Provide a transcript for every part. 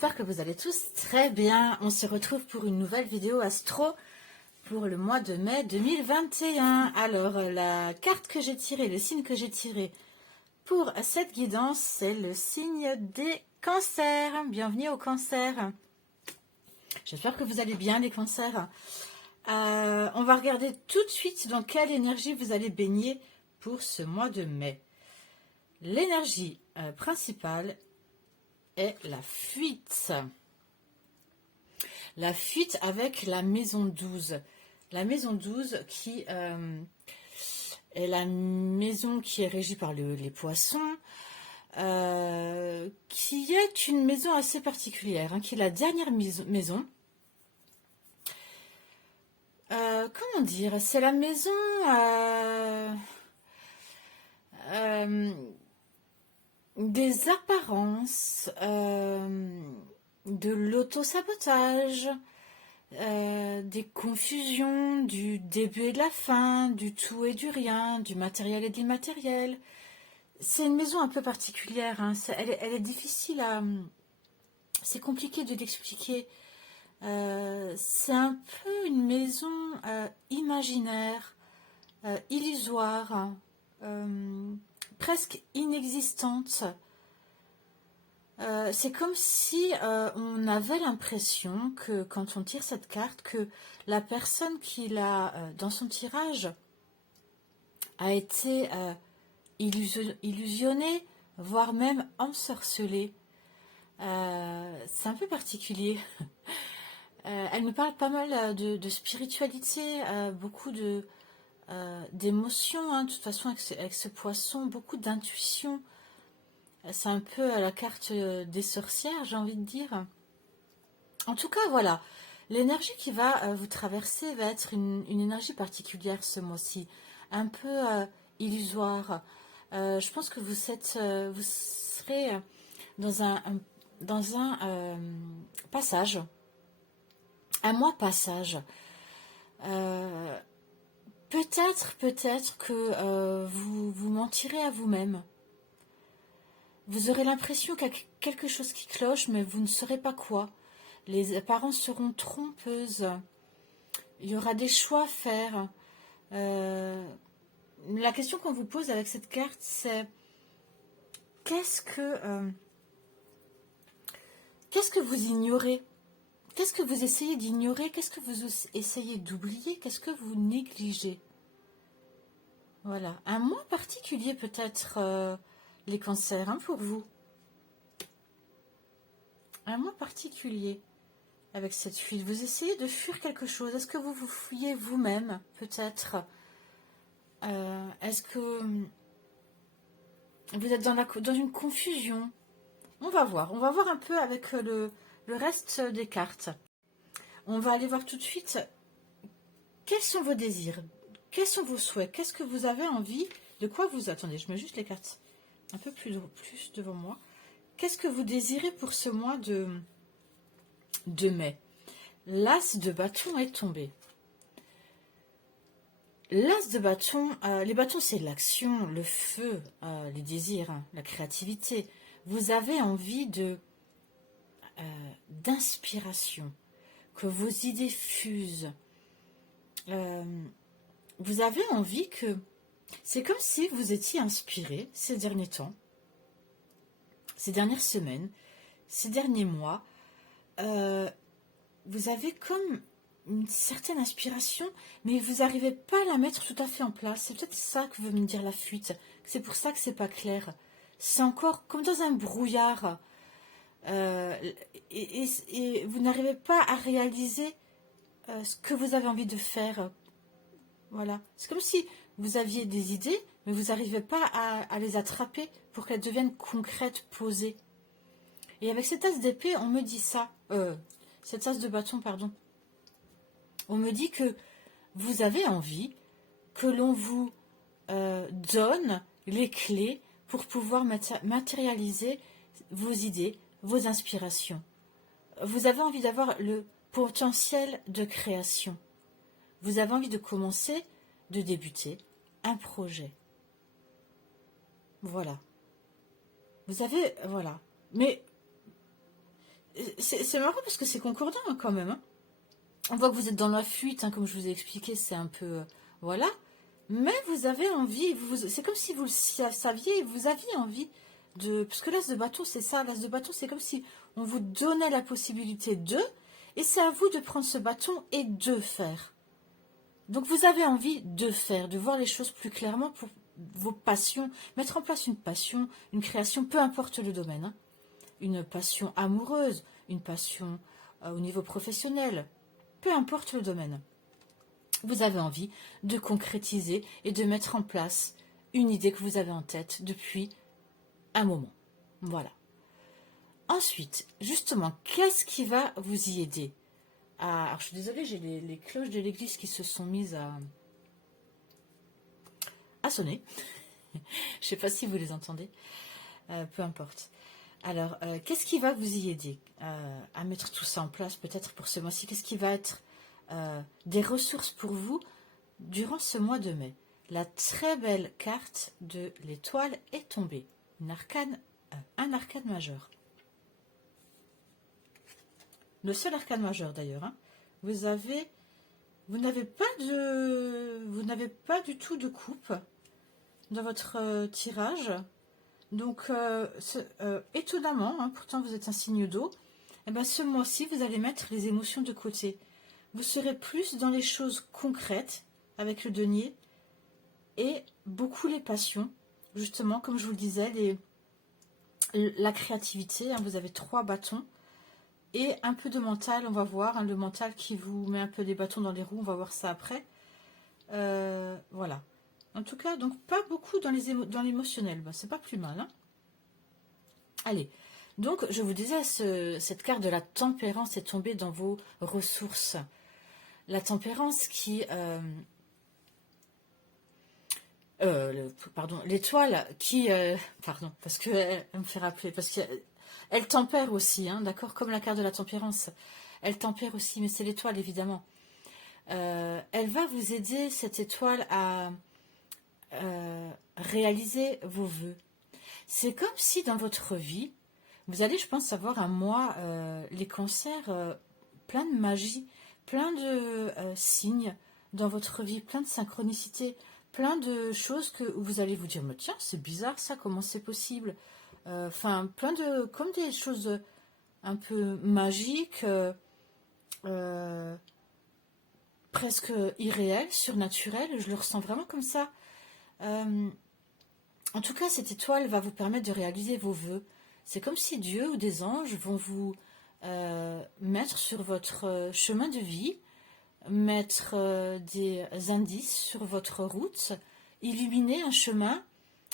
j'espère que vous allez tous très bien. On se retrouve pour une nouvelle vidéo astro pour le mois de mai 2021. Alors, la carte que j'ai tirée, le signe que j'ai tiré pour cette guidance, c'est le signe des cancers. Bienvenue au cancer. J'espère que vous allez bien les cancers. On va regarder tout de suite dans quelle énergie vous allez baigner pour ce mois de mai. L'énergie principale est la fuite. La fuite avec la maison 12. La maison 12 qui est la maison qui est régie par les poissons, qui est une maison assez particulière, qui est la dernière maison. Comment dire? C'est la maison des apparences, de l'auto-sabotage, des confusions, du début et de la fin, du tout et du rien, du matériel et de l'immatériel. C'est une maison un peu particulière, elle est difficile à... C'est compliqué de l'expliquer. C'est un peu une maison imaginaire, illusoire, presque inexistante. C'est comme si on avait l'impression que quand on tire cette carte, que la personne qui l'a dans son tirage a été illusionnée, voire même ensorcelée. C'est un peu particulier. Elle me parle pas mal de spiritualité, beaucoup d'émotions, de toute façon avec ce poisson, beaucoup d'intuition. C'est un peu la carte des sorcières, j'ai envie de dire. En tout cas, voilà. L'énergie qui va vous traverser va être une énergie particulière ce mois-ci. Un peu illusoire. Je pense que vous serez dans un passage. Un mois passage. Peut-être que vous mentirez à vous-même. Vous aurez l'impression qu'il y a quelque chose qui cloche, mais vous ne saurez pas quoi. Les apparences seront trompeuses. Il y aura des choix à faire. La question qu'on vous pose avec cette carte, c'est qu'est-ce que vous ignorez? Qu'est-ce que vous essayez d'ignorer? Qu'est-ce que vous essayez d'oublier? Qu'est-ce que vous négligez? Voilà. Un mois particulier peut-être... les cancers, pour vous. Un mois particulier avec cette fuite. Vous essayez de fuir quelque chose. Est-ce que vous vous fouillez vous-même, peut-être? Est-ce que vous êtes dans une confusion? On va voir. On va voir un peu avec le reste des cartes. On va aller voir tout de suite quels sont vos désirs, quels sont vos souhaits, qu'est-ce que vous avez envie, de quoi vous... Attendez, je mets juste les cartes un peu plus devant moi. Qu'est-ce que vous désirez pour ce mois de mai? L'as de bâton est tombé. L'as de bâton, les bâtons c'est l'action, le feu, les désirs, la créativité. Vous avez envie d'inspiration, que vos idées fusent. Vous avez envie que... C'est comme si vous étiez inspiré ces derniers temps, ces dernières semaines, ces derniers mois. Vous avez comme une certaine inspiration, mais vous n'arrivez pas à la mettre tout à fait en place. C'est peut-être ça que veut me dire la fuite. C'est pour ça que c'est pas clair. C'est encore comme dans un brouillard. Et vous n'arrivez pas à réaliser ce que vous avez envie de faire. Voilà. C'est comme si vous aviez des idées, mais vous n'arrivez pas à les attraper pour qu'elles deviennent concrètes, posées. Et avec cette as d'épée, on me dit ça. Cette as de bâton, pardon. On me dit que vous avez envie que l'on vous donne les clés pour pouvoir matérialiser vos idées, vos inspirations. Vous avez envie d'avoir le potentiel de création. Vous avez envie de commencer, de débuter un projet. Voilà. Vous avez... Voilà. Mais C'est marrant parce que c'est concordant hein, quand même. Hein. On voit que vous êtes dans la fuite, hein, comme je vous ai expliqué, c'est un peu... voilà. Mais vous avez envie, c'est comme si vous le saviez, vous aviez envie de... Parce que l'as de bâton, c'est ça, l'as de bâton, c'est comme si on vous donnait la possibilité de... Et c'est à vous de prendre ce bâton et de faire. Donc vous avez envie de faire, de voir les choses plus clairement pour vos passions, mettre en place une passion, une création, peu importe le domaine. Hein. Une passion amoureuse, une passion au niveau professionnel, peu importe le domaine. Vous avez envie de concrétiser et de mettre en place une idée que vous avez en tête depuis un moment. Voilà. Ensuite, justement, qu'est-ce qui va vous y aider alors, je suis désolée, j'ai les cloches de l'église qui se sont mises à sonner. Je ne sais pas si vous les entendez. Peu importe. Alors, qu'est-ce qui va vous y aider à mettre tout ça en place, peut-être pour ce mois-ci? Qu'est-ce qui va être des ressources pour vous durant ce mois de mai? La très belle carte de l'étoile est tombée. Un arcane majeur. Le seul arcane majeur d'ailleurs. Hein. Vous n'avez pas du tout de coupe dans votre tirage. Donc, étonnamment, hein, pourtant vous êtes un signe d'eau, eh ben, ce mois-ci, vous allez mettre les émotions de côté. Vous serez plus dans les choses concrètes avec le denier et beaucoup les passions. Justement, comme je vous le disais, la créativité, hein, vous avez 3 bâtons et un peu de mental, on va voir, hein, le mental qui vous met un peu des bâtons dans les roues, on va voir ça après. Voilà. En tout cas, donc pas beaucoup dans l'émotionnel, bah, c'est pas plus mal. Hein. Allez, donc je vous disais, cette carte de la tempérance est tombée dans vos ressources. La tempérance qui... pardon, l'étoile qui... pardon, parce qu'elle me fait rappeler, parce qu'elle tempère aussi, hein, d'accord, comme la carte de la tempérance. Elle tempère aussi, mais c'est l'étoile, évidemment. Elle va vous aider, cette étoile, à réaliser vos vœux. C'est comme si dans votre vie, vous allez, je pense, avoir un mois, les cancers, plein de magie, plein de signes dans votre vie, plein de synchronicité, plein de choses que vous allez vous dire, mais tiens, c'est bizarre ça, comment c'est possible? Enfin, comme des choses un peu magiques, presque irréelles, surnaturelles, je le ressens vraiment comme ça. En tout cas, cette étoile va vous permettre de réaliser vos vœux. C'est comme si Dieu ou des anges vont vous mettre sur votre chemin de vie, mettre des indices sur votre route, illuminer un chemin,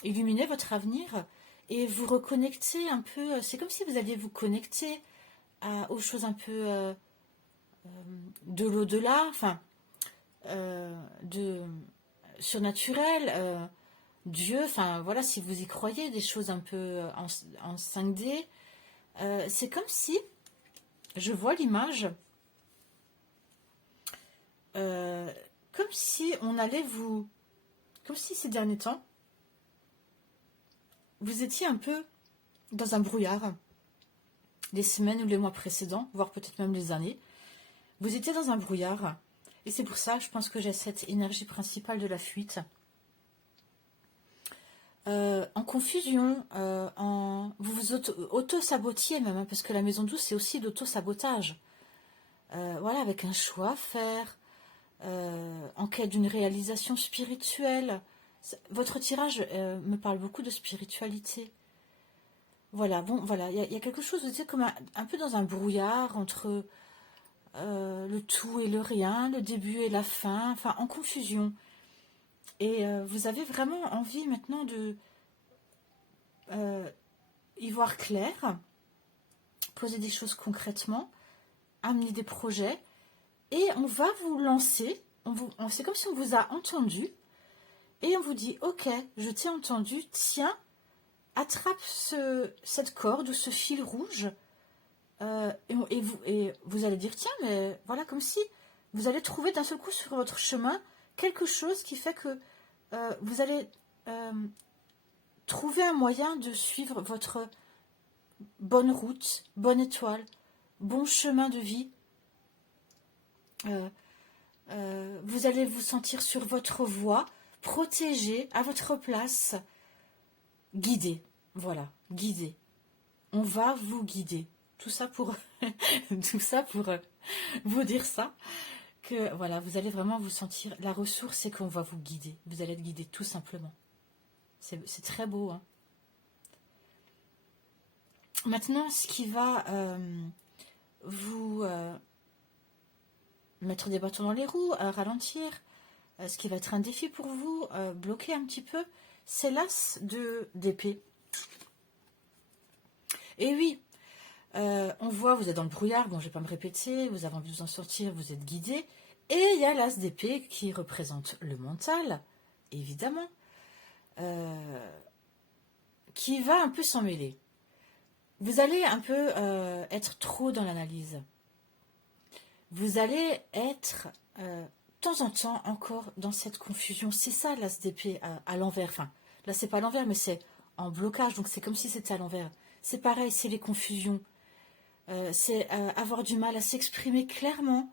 illuminer votre avenir et vous reconnecter un peu. C'est comme si vous alliez vous connecter aux choses un peu de l'au-delà, enfin, de surnaturel. Dieu, enfin voilà, si vous y croyez, des choses un peu en 5D, c'est comme si, je vois l'image, comme si on allait comme si ces derniers temps, vous étiez un peu dans un brouillard, les semaines ou les mois précédents, voire peut-être même les années, vous étiez dans un brouillard, et c'est pour ça, je pense que j'ai cette énergie principale de la fuite, en confusion, vous vous auto-sabotiez même, hein, parce que la maison douce, c'est aussi l'auto-sabotage. Voilà, avec un choix à faire, en quête d'une réalisation spirituelle. Votre tirage me parle beaucoup de spiritualité. Voilà, bon, voilà, il y a quelque chose, vous étiez comme un peu dans un brouillard entre le tout et le rien, le début et la fin, enfin, en confusion. Et vous avez vraiment envie maintenant de y voir clair, poser des choses concrètement, amener des projets, et on va vous lancer, c'est comme si on vous a entendu, et on vous dit, ok, je t'ai entendu, tiens, attrape cette corde ou ce fil rouge, et vous allez dire, tiens, mais voilà, comme si vous allez trouver d'un seul coup sur votre chemin quelque chose qui fait que vous allez trouver un moyen de suivre votre bonne route, bonne étoile, bon chemin de vie. Vous allez vous sentir sur votre voie, protégé, à votre place, guidé. Voilà, guidé. On va vous guider. Tout ça pour, tout ça pour vous dire ça. Que voilà, vous allez vraiment vous sentir. La ressource, c'est qu'on va vous guider. Vous allez être guidé tout simplement. C'est très beau. Hein. Maintenant, ce qui va vous mettre des bâtons dans les roues, ralentir, ce qui va être un défi pour vous, bloquer un petit peu, c'est l'as d'épée. Et oui, on voit, vous êtes dans le brouillard, bon, je ne vais pas me répéter, vous avez envie de vous en sortir, vous êtes guidé. Et il y a l'as d'épée qui représente le mental, évidemment, qui va un peu s'en mêler. Vous allez un peu être trop dans l'analyse. Vous allez être de temps en temps encore dans cette confusion. C'est ça l'as d'épée à l'envers. Enfin, là, c'est pas à l'envers, mais c'est en blocage, donc c'est comme si c'était à l'envers. C'est pareil, c'est les confusions. C'est avoir du mal à s'exprimer clairement,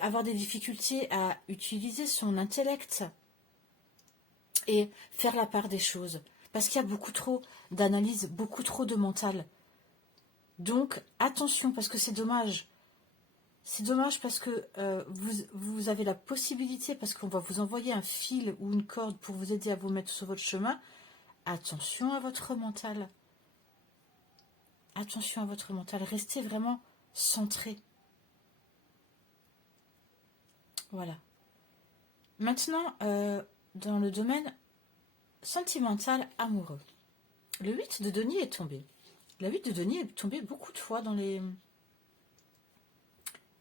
avoir des difficultés à utiliser son intellect et faire la part des choses. Parce qu'il y a beaucoup trop d'analyse, beaucoup trop de mental. Donc, attention, parce que c'est dommage. C'est dommage parce que vous avez la possibilité, parce qu'on va vous envoyer un fil ou une corde pour vous aider à vous mettre sur votre chemin. Attention à votre mental. Attention à votre mental. Restez vraiment centré. Voilà. Maintenant, dans le domaine sentimental amoureux. Le 8 de denier est tombé. La 8 de denier est tombée beaucoup de fois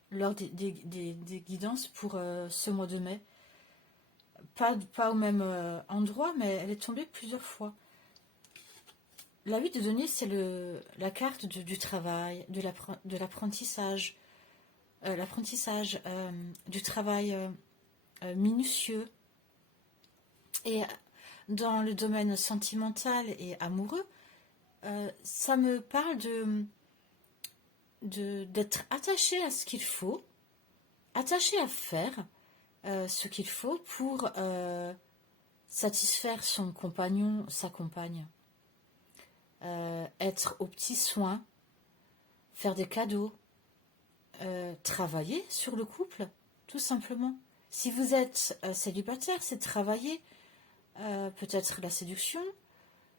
lors des guidances pour ce mois de mai. Pas au même endroit, mais elle est tombée plusieurs fois. La 8 de denier, c'est la carte du travail, de l'apprentissage, du travail minutieux. Et dans le domaine sentimental et amoureux, ça me parle d'être attaché à ce qu'il faut, attaché à faire ce qu'il faut pour satisfaire son compagnon, sa compagne, être aux petits soins, faire des cadeaux, travailler sur le couple, tout simplement. Si vous êtes célibataire, c'est travailler peut-être la séduction,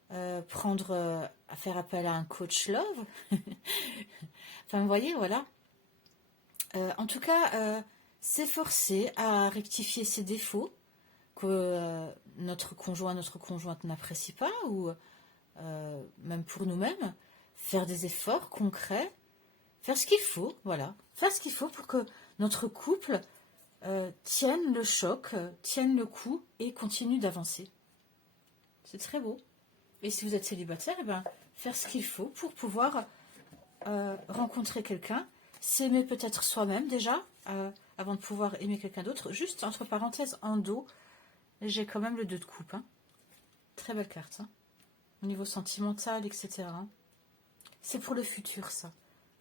faire appel à un coach love. Enfin, vous voyez, voilà. En tout cas, s'efforcer à rectifier ses défauts que notre conjoint, notre conjointe n'apprécie pas, ou même pour nous-mêmes, faire des efforts concrets, faire ce qu'il faut, voilà. Faire ce qu'il faut pour que notre couple tienne le choc, tienne le coup et continue d'avancer. C'est très beau. Et si vous êtes célibataire, eh ben, faire ce qu'il faut pour pouvoir rencontrer quelqu'un, s'aimer peut-être soi-même déjà, avant de pouvoir aimer quelqu'un d'autre. Juste entre parenthèses, en dos, j'ai quand même le 2 de coupe. Hein. Très belle carte. Hein. Au niveau sentimental, etc. Hein. C'est pour le futur, ça.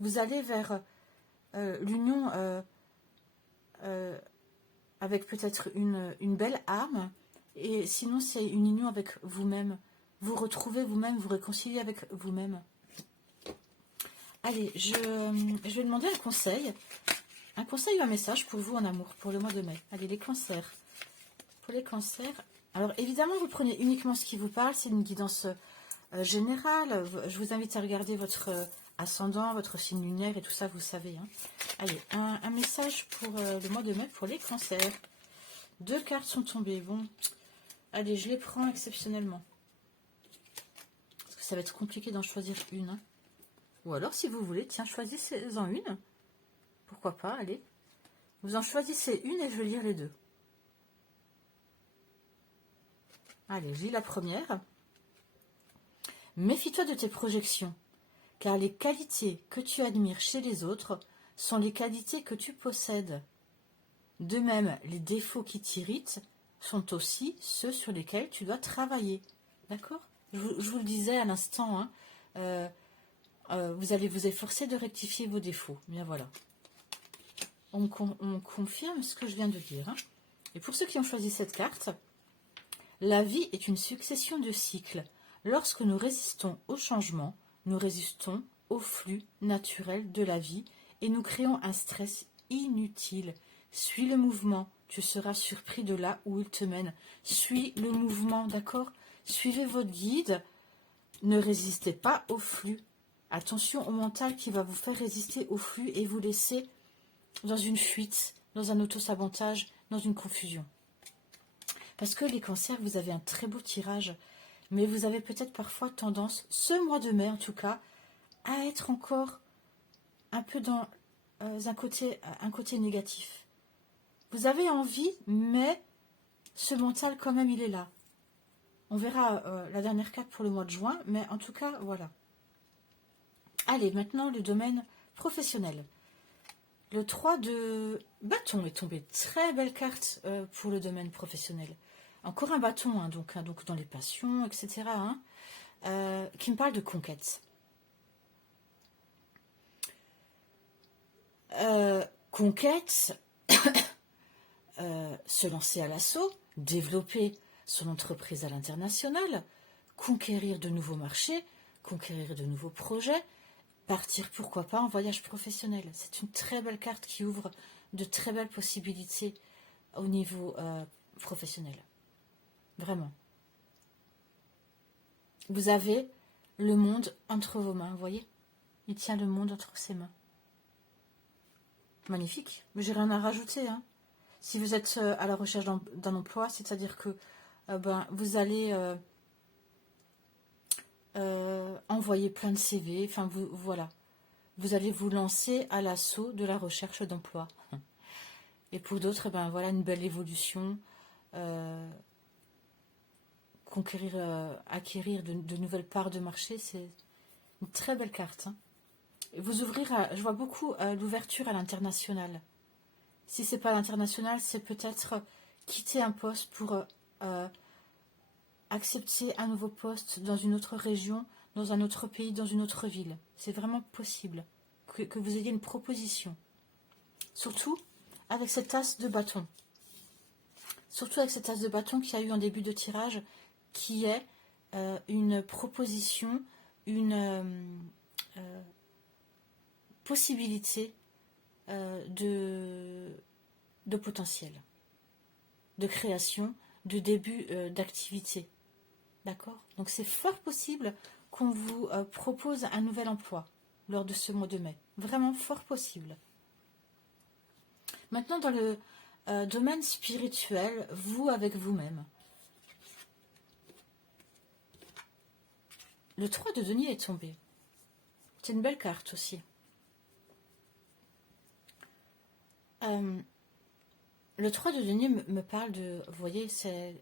Vous allez vers l'union avec peut-être une belle âme, et sinon c'est une union avec vous-même. Vous retrouvez vous-même, vous réconciliez avec vous-même. Allez, je vais demander un conseil ou un message pour vous en amour, pour le mois de mai. Allez, les cancers. Pour les cancers, alors évidemment, vous prenez uniquement ce qui vous parle, c'est une guidance générale. Je vous invite à regarder votre ascendant, votre signe lunaire et tout ça, vous savez. Hein. Allez, un message pour le mois de mai pour les cancers. 2 cartes sont tombées. Bon, allez, je les prends exceptionnellement. Parce que ça va être compliqué d'en choisir une. Hein. Ou alors, si vous voulez, tiens, choisissez-en une. Pourquoi pas, allez. Vous en choisissez une et je vais lire les deux. Allez, je lis la première. Méfie-toi de tes projections, car les qualités que tu admires chez les autres sont les qualités que tu possèdes. De même, les défauts qui t'irritent sont aussi ceux sur lesquels tu dois travailler. D'accord ? Je vous le disais à l'instant, hein, Vous allez vous efforcer de rectifier vos défauts. Bien voilà. On confirme ce que je viens de dire. Hein. Et pour ceux qui ont choisi cette carte, la vie est une succession de cycles. Lorsque nous résistons au changement, nous résistons au flux naturel de la vie et nous créons un stress inutile. Suis le mouvement, tu seras surpris de là où il te mène. Suis le mouvement, d'accord? Suivez votre guide, ne résistez pas au flux. Attention au mental qui va vous faire résister au flux et vous laisser dans une fuite, dans un autosabotage, dans une confusion. Parce que les cancers, vous avez un très beau tirage, mais vous avez peut-être parfois tendance, ce mois de mai en tout cas, à être encore un peu dans un côté négatif. Vous avez envie, mais ce mental quand même il est là. On verra la dernière carte pour le mois de juin, mais en tout cas, voilà. Allez, maintenant le domaine professionnel. Le 3 de bâton est tombé. Très belle carte pour le domaine professionnel. Encore un bâton, hein, donc dans les passions, etc. Hein, qui me parle de conquête. Conquête, se lancer à l'assaut, développer son entreprise à l'international, conquérir de nouveaux marchés, conquérir de nouveaux projets, partir pourquoi pas en voyage professionnel. C'est une très belle carte qui ouvre de très belles possibilités au niveau professionnel. Vraiment. Vous avez le monde entre vos mains, vous voyez? Il tient le monde entre ses mains. Magnifique. Mais j'ai rien à rajouter. Hein. Si vous êtes à la recherche d'un emploi, c'est-à-dire que vous allez envoyer plein de CV. Enfin, voilà. Vous allez vous lancer à l'assaut de la recherche d'emploi. Et pour d'autres, voilà une belle évolution. Conquérir, acquérir de nouvelles parts de marché, c'est une très belle carte. Hein. Et vous ouvrir, je vois beaucoup l'ouverture à l'international. Si c'est pas l'international, c'est peut-être quitter un poste pour accepter un nouveau poste dans une autre région, dans un autre pays, dans une autre ville. C'est vraiment possible que vous ayez une proposition. Surtout avec cette tasse de bâton. Surtout avec cette tasse de bâton qui a eu en début de tirage, qui est une proposition, une possibilité de potentiel, de création, de début d'activité. D'accord? Donc c'est fort possible qu'on vous propose un nouvel emploi lors de ce mois de mai. Vraiment fort possible. Maintenant dans le domaine spirituel, vous avec vous-même. Le 3 de denier est tombé. C'est une belle carte aussi. Le 3 de denier me parle de... Vous voyez, c'est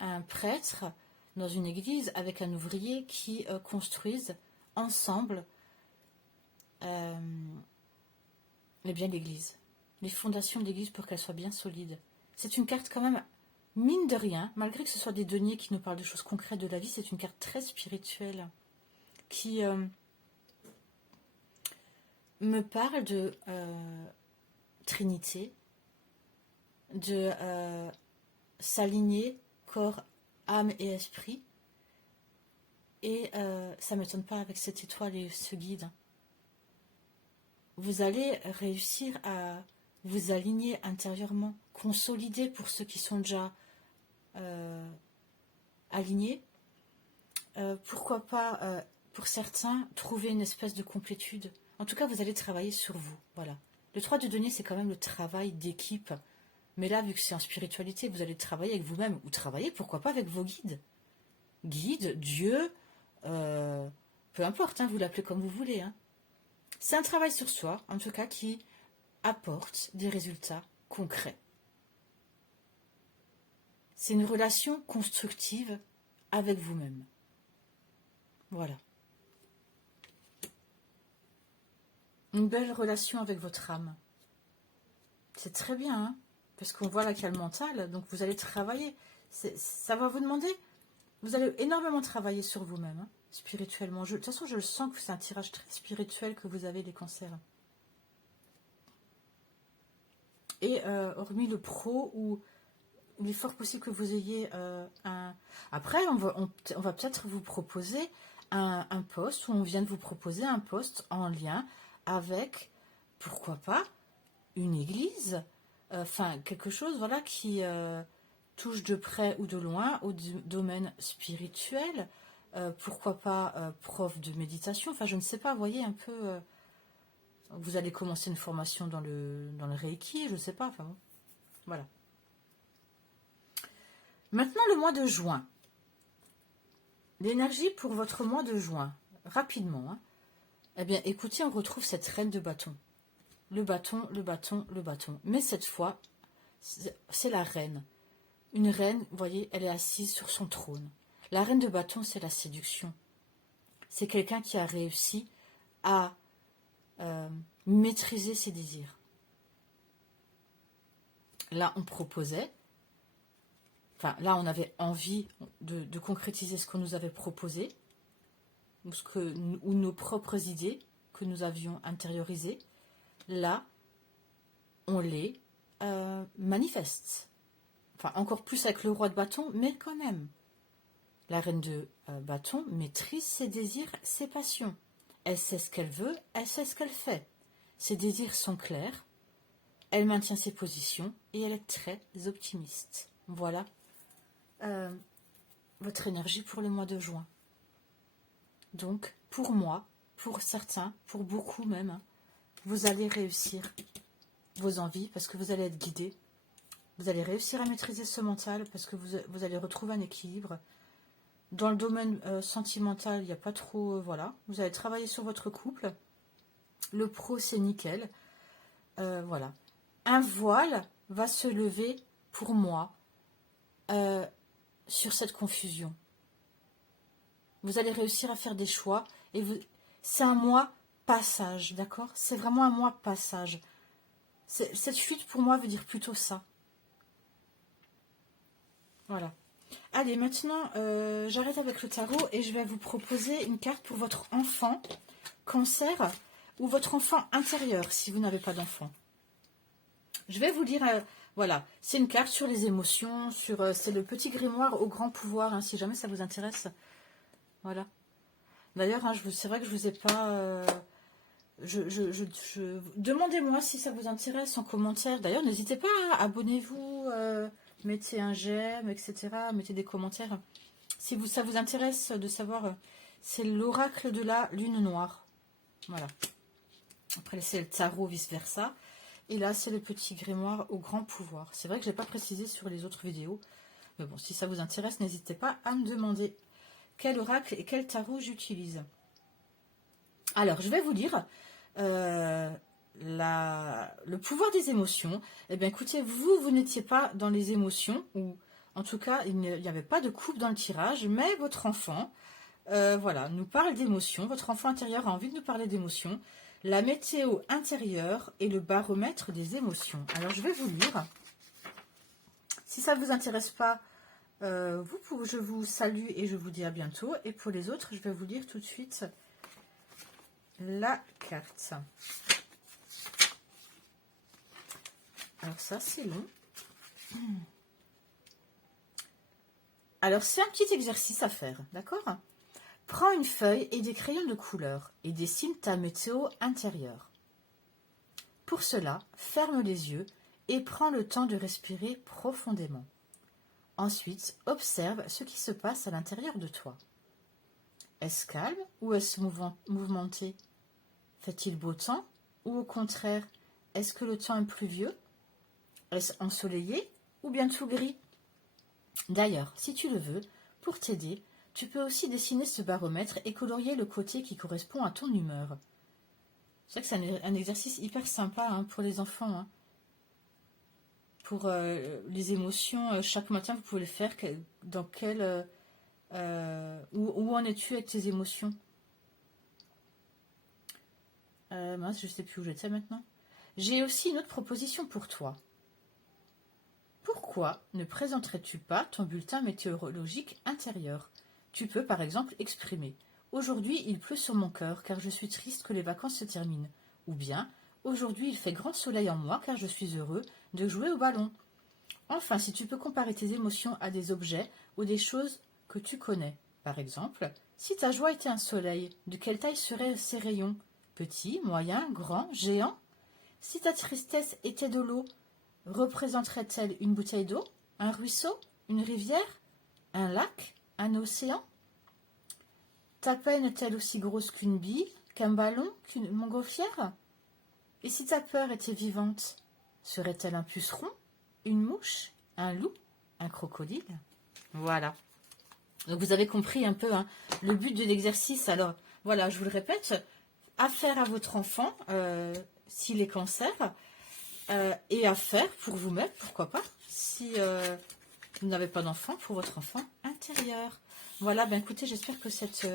un prêtre dans une église avec un ouvrier qui construisent ensemble l'église. Les fondations de l'église pour qu'elle soit bien solide. C'est une carte quand même, mine de rien, malgré que ce soit des deniers qui nous parlent de choses concrètes de la vie, c'est une carte très spirituelle qui me parle de Trinité, de s'aligner corps, âme et esprit. Et ça ne m'étonne pas avec cette étoile et ce guide. Vous allez réussir à vous aligner intérieurement, consolider pour ceux qui sont déjà alignés. Pourquoi pas, pour certains, trouver une espèce de complétude. En tout cas, vous allez travailler sur vous. Voilà. Le 3 de denier, c'est quand même le travail d'équipe. Mais là, vu que c'est en spiritualité, vous allez travailler avec vous-même. Ou travailler, pourquoi pas, avec vos guides. Guide, Dieu, peu importe, hein, vous l'appelez comme vous voulez. Hein. C'est un travail sur soi, en tout cas, qui apporte des résultats concrets. C'est une relation constructive avec vous-même. Voilà. Une belle relation avec votre âme. C'est très bien, hein, parce qu'on voit là qu'il y a le mental, donc vous allez travailler. Ça va vous demander, vous allez énormément travailler sur vous-même, hein, spirituellement. De toute façon, je le sens que c'est un tirage très spirituel que vous avez, les cancers. Et hormis le pro, où il est fort possible que vous ayez un... Après, on va peut-être vous proposer un poste, ou on vient de vous proposer un poste en lien avec, pourquoi pas, une église, enfin quelque chose voilà qui touche de près ou de loin au domaine spirituel, pourquoi pas prof de méditation, enfin je ne sais pas, vous voyez un peu, vous allez commencer une formation dans le Reiki, je ne sais pas, enfin bon, voilà. Maintenant le mois de juin, l'énergie pour votre mois de juin, rapidement, hein. Eh bien écoutez, on retrouve cette reine de bâton. Le bâton, le bâton, le bâton. Mais cette fois, c'est la reine. Une reine, vous voyez, elle est assise sur son trône. La reine de bâton, c'est la séduction. C'est quelqu'un qui a réussi à maîtriser ses désirs. Là, on proposait, enfin, là, on avait envie de concrétiser ce qu'on nous avait proposé, ou nos propres idées que nous avions intériorisées. Là, on les manifeste. Enfin, encore plus avec le roi de bâton, mais quand même. La reine de bâton maîtrise ses désirs, ses passions. Elle sait ce qu'elle veut, elle sait ce qu'elle fait. Ses désirs sont clairs, elle maintient ses positions et elle est très optimiste. Voilà votre énergie pour le mois de juin. Donc, pour moi, pour certains, pour beaucoup même, hein, vous allez réussir vos envies parce que vous allez être guidé. Vous allez réussir à maîtriser ce mental parce que vous allez retrouver un équilibre. Dans le domaine sentimental, il n'y a pas trop... voilà, vous allez travailler sur votre couple. Le pro, c'est nickel. Voilà. Un voile va se lever pour moi sur cette confusion. Vous allez réussir à faire des choix. Et c'est un mois passage, d'accord? C'est vraiment un mois passage. Cette fuite, pour moi, veut dire plutôt ça. Voilà. Allez, maintenant, j'arrête avec le tarot et je vais vous proposer une carte pour votre enfant, cancer, ou votre enfant intérieur, si vous n'avez pas d'enfant. Je vais vous dire, voilà, c'est une carte sur les émotions, c'est le petit grimoire au grand pouvoir, hein, si jamais ça vous intéresse. Voilà. D'ailleurs, hein, c'est vrai que je vous ai pas... demandez-moi si ça vous intéresse en commentaire. D'ailleurs, n'hésitez pas, hein, abonnez-vous, mettez un j'aime, etc. Mettez des commentaires. Si ça vous intéresse de savoir, c'est l'oracle de la lune noire. Voilà. Après, c'est le tarot, vice-versa. Et là, c'est le petit grimoire au grand pouvoir. C'est vrai que je n'ai pas précisé sur les autres vidéos. Mais bon, si ça vous intéresse, n'hésitez pas à me demander quel oracle et quel tarot j'utilise. Alors, je vais vous dire le pouvoir des émotions. Eh bien, écoutez, vous n'étiez pas dans les émotions, ou en tout cas, il n'y avait pas de coupe dans le tirage, mais votre enfant, voilà, nous parle d'émotions. Votre enfant intérieur a envie de nous parler d'émotions. La météo intérieure et le baromètre des émotions. Alors, je vais vous lire. Si ça ne vous intéresse pas, je vous salue et je vous dis à bientôt. Et pour les autres, je vais vous lire tout de suite la carte. Alors ça, c'est long. Alors, c'est un petit exercice à faire, d'accord? Prends une feuille et des crayons de couleur et dessine ta météo intérieure. Pour cela, ferme les yeux et prends le temps de respirer profondément. Ensuite, observe ce qui se passe à l'intérieur de toi. Est-ce calme ou est-ce mouvementé? Fait-il beau temps ou au contraire, est-ce que le temps est pluvieux? Est-ce ensoleillé ou bien tout gris? D'ailleurs, si tu le veux, pour t'aider, tu peux aussi dessiner ce baromètre et colorier le côté qui correspond à ton humeur. C'est vrai que c'est un exercice hyper sympa, hein, pour les enfants. Hein. Pour les émotions, chaque matin, vous pouvez le faire. Dans quel, où en es-tu avec tes émotions? Mince, je ne sais plus où j'étais maintenant. J'ai aussi une autre proposition pour toi. Pourquoi ne présenterais-tu pas ton bulletin météorologique intérieur? Tu peux par exemple exprimer: aujourd'hui il pleut sur mon cœur car je suis triste que les vacances se terminent. Ou bien, aujourd'hui il fait grand soleil en moi car je suis heureux de jouer au ballon. Enfin, si tu peux comparer tes émotions à des objets ou des choses que tu connais. Par exemple, si ta joie était un soleil, de quelle taille seraient ses rayons? Petit, moyen, grand, géant? Si ta tristesse était de l'eau, représenterait-elle une bouteille d'eau, un ruisseau, une rivière, un lac, un océan? Ta peine est-elle aussi grosse qu'une bille, qu'un ballon, qu'une montgolfière? Et si ta peur était vivante, serait-elle un puceron, une mouche, un loup, un crocodile? Voilà. Donc vous avez compris un peu hein, le but de l'exercice. Alors voilà, je vous le répète, à faire à votre enfant s'il est cancer et à faire pour vous-même, pourquoi pas, si vous n'avez pas d'enfant, pour votre enfant intérieur. Voilà, ben écoutez, j'espère que cette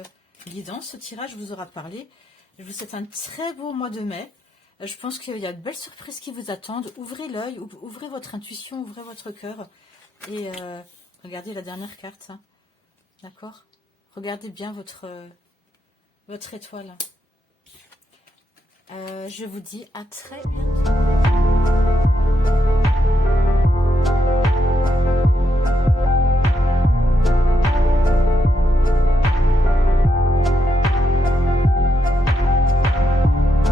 guidance, ce tirage vous aura parlé. Je vous souhaite un très beau mois de mai. Je pense qu'il y a de belles surprises qui vous attendent. Ouvrez l'œil, ouvrez votre intuition, ouvrez votre cœur. Et regardez la dernière carte. Hein. D'accord? Regardez bien votre étoile. Je vous dis à très bientôt.